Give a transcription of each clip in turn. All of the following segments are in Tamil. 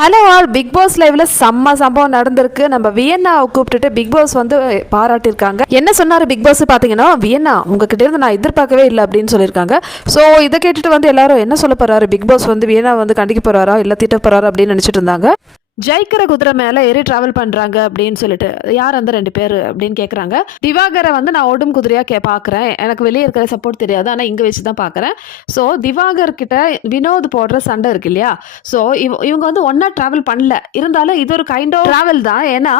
ஹலோ ஆல், பிக் பாஸ் லைவ்ல செம்ம சம்பவம் நடந்திருக்கு. நம்ம வியன்னாவை கூப்பிட்டுட்டு பிக் பாஸ் வந்து பாராட்டியிருக்காங்க. என்ன சொன்னாரு பிக் பாஸ் பார்த்தீங்கன்னா, வியன்னா உங்ககிட்ட இருந்து நான் எதிர்பார்க்கவே இல்லை அப்படின்னு சொல்லியிருக்காங்க. ஸோ இதை கேட்டுட்டு வந்து எல்லாரும் என்ன சொல்ல போறாரு, பிக் பாஸ் வந்து வியன்னா வந்து கண்டிக்க போறாரா இல்லை திட்ட போறாரா அப்படின்னு நினைச்சிட்டு இருந்தாங்க. ஜெயிக்கிற குதிரை மேலே ஏறி டிராவல் பண்ணுறாங்க அப்படின்னு சொல்லிட்டு யார் அந்த 2 பேர் அப்படின்னு கேட்குறாங்க. திவாகரை வந்து நான் ஓடும் குதிரையாக பார்க்குறேன். எனக்கு வெளியே இருக்கிற சப்போர்ட் தெரியாது, ஆனால் இங்கே வச்சு தான் பார்க்குறேன். ஸோ திவாகர் கிட்ட வினோத் போடுற சண்டை இருக்கு இல்லையா. ஸோ இவங்க வந்து ஒன்றா ட்ராவல் பண்ணல, இருந்தாலும் இது ஒரு கைண்ட் ஆஃப் ட்ராவல் தான். ஏன்னா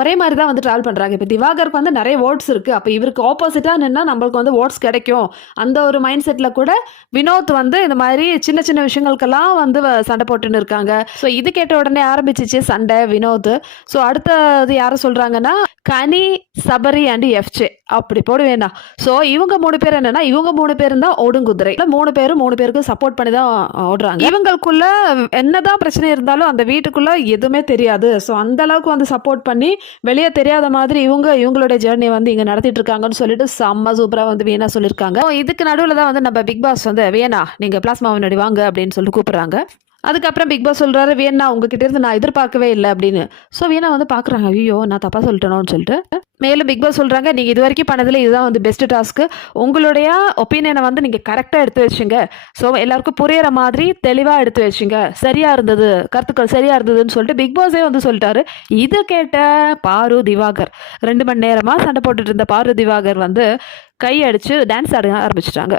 ஒரே மாதிரி தான் வந்து ட்ராவல் பண்ணுறாங்க. இப்போ திவாகருக்கு வந்து நிறைய ஓட்ஸ் இருக்குது, அப்போ இவருக்கு ஆப்போசிட்டாக நின்னா நம்மளுக்கு வந்து ஓட்ஸ் கிடைக்கும். அந்த ஒரு மைண்ட் செட்டில் கூட வினோத் வந்து இந்த மாதிரி சின்ன சின்ன விஷயங்களுக்கெல்லாம் வந்து சண்டை போட்டுன்னு இருக்காங்க. ஸோ இது கேட்ட உடனே சண்டை வினோத். ஸோ அடுத்தது யாரை சொல்றாங்கன்னா, கனி, சபரி அண்ட் எஃப்ஜே அப்படி போடுவேனா. ஸோ இவங்க 3 பேர் என்னன்னா, இவங்க 3 பேரும் தான் ஓடுங்குதிரை. 3 பேருக்கு சப்போர்ட் பண்ணி தான் ஓடுறாங்க. இவங்களுக்குள்ள என்னதான் பிரச்சனை இருந்தாலும் அந்த வீட்டுக்குள்ள எதுவுமே தெரியாது. ஸோ அந்த அளவுக்கு வந்து சப்போர்ட் பண்ணி வெளியே தெரியாத மாதிரி இவங்களுடைய ஜேர்னி வந்து இங்க நடத்திட்டு இருக்காங்கன்னு சொல்லிட்டு செம்ம சூப்பரா வந்து வீணா சொல்லியிருக்காங்க. இதுக்கு நடுவில் தான் வந்து நம்ம பிக் பாஸ் வந்து வேணா நீங்க பிளாஸ்மா முன்னாடி வாங்க அப்படின்னு சொல்லிட்டு கூப்பிடுறாங்க. அதுக்கப்புறம் பிக் பாஸ் சொல்கிறாரு, வியன்னா உங்ககிட்ட இருந்து நான் எதிர்பார்க்கவே இல்லை அப்படின்னு. ஸோ வியன்னா வந்து பார்க்குறாங்க, ஐயோ நான் தப்பாக சொல்லிட்டேனோன்னு சொல்லிட்டு. மேலும் பிக் பாஸ் சொல்கிறாங்க, நீங்கள் இது வரைக்கும் பண்ணதில் இதுதான் வந்து பெஸ்ட் டாஸ்க்கு. உங்களுடைய ஒப்பீனியனை வந்து நீங்கள் கரெக்டாக எடுத்து வச்சுங்க. ஸோ எல்லாருக்கும் புரியிற மாதிரி தெளிவாக எடுத்து வச்சுங்க. சரியாக இருந்தது, கருத்துக்கள் சரியாக இருந்ததுன்னு சொல்லிட்டு பிக் பாஸே வந்து சொல்லிட்டாரு. இது கேட்ட பாரு திவாகர் 2 மணி நேரமாக சண்டை போட்டுட்டு இருந்த பாரு திவாகர் வந்து கையடிச்சு டான்ஸ் ஆட ஆரம்பிச்சிட்டாங்க.